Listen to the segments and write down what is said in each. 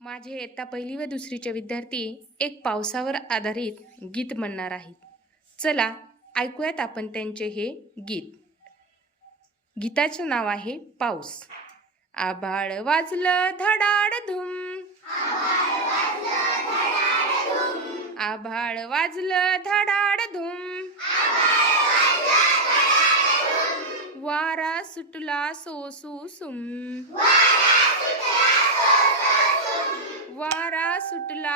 माझे इयत्ता पहिली व दुसरीचे विद्यार्थी एक पावसावर आधारित गीत म्हणणार आहेत. चला ऐकूयात आपण त्यांचे हे गीत. गीताचं नाव आहे पाऊस. आभाळ वाजलं धडाड धुम. आभाळ वाजलं धडाड धुम. वारा सुटला सोसू सुम.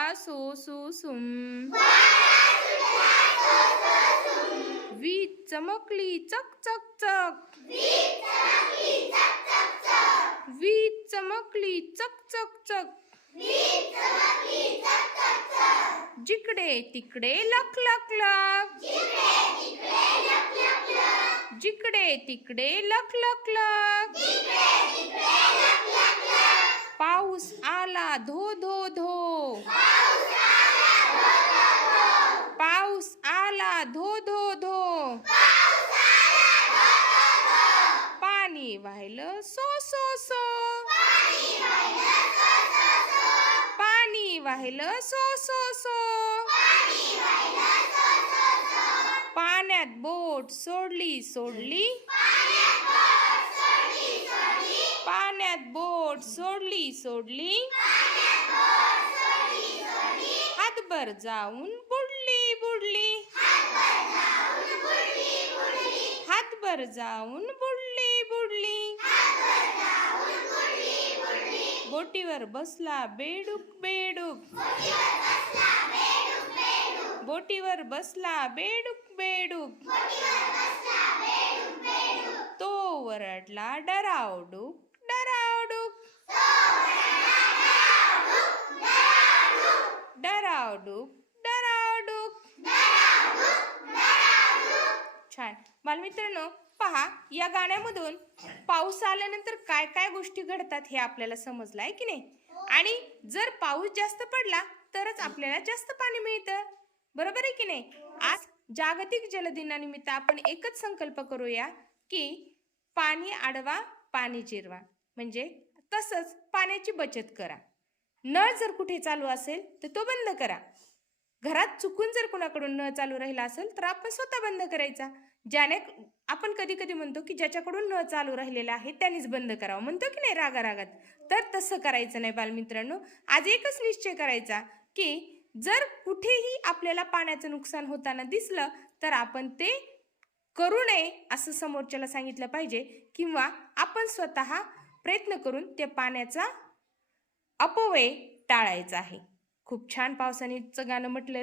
सुटला सोसू वीज चमकली चक चक चक. वीज चमकली चक चक चक. जिकडे तिकडे लक लक लक जिकडे तिकडे लक लक लक पाऊस आला धो धो धो पाऊस आला धो धो धो पाणी वाहिलं सो सो सो. पाणी वाहिलं सो सो सो. पाण्यात बोट सोडली सोडली. पाण्यात बोट सोडली सोडली. हातभर जाऊन बुडली बुडली. हातभर जाऊन बोटीवर बसला बेडूक बेडूक. बोटीवर बसला बेडूक बेडूक. तो वरडला डरावडूक डरावडूक. डरावडूक डरावडूक. छान. बालमित्रांनो पहा या गाण्यामधून पाऊस आल्यानंतर काय काय गोष्टी घडतात हे आपल्याला समजलं आहे की नाही? आणि जर पाऊस जास्त पडला तरच आपल्याला जास्त पाणी मिळतं. बरोबर आहे की नाही? आज जागतिक जलदिनानिमित्त आपण एकच संकल्प करूया की पाणी आडवा पाणी जिरवा. म्हणजे तसंच पाण्याची बचत करा. नळ जर कुठे चालू असेल तर तो बंद करा. घरात चुकून जर कुणाकडून नळ चालू राहिला असेल तर आपण स्वतः बंद करायचा. ज्याने आपण कधी कधी म्हणतो की ज्याच्याकडून नळ चालू राहिलेला आहे त्यानेच बंद करावं. म्हणतो की नाही रागा रागात तर तसं करायचं नाही बालमित्रांनो. आज एकच निश्चय करायचा की जर कुठेही आपल्याला पाण्याचं नुकसान होताना दिसलं तर आपण ते करू नये असं समोरच्याला सांगितलं पाहिजे किंवा आपण स्वतः प्रयत्न करून त्या पाण्याचा अपव्यय टाळायचा आहे. खूप छान पावसानीचं गाणं म्हटलं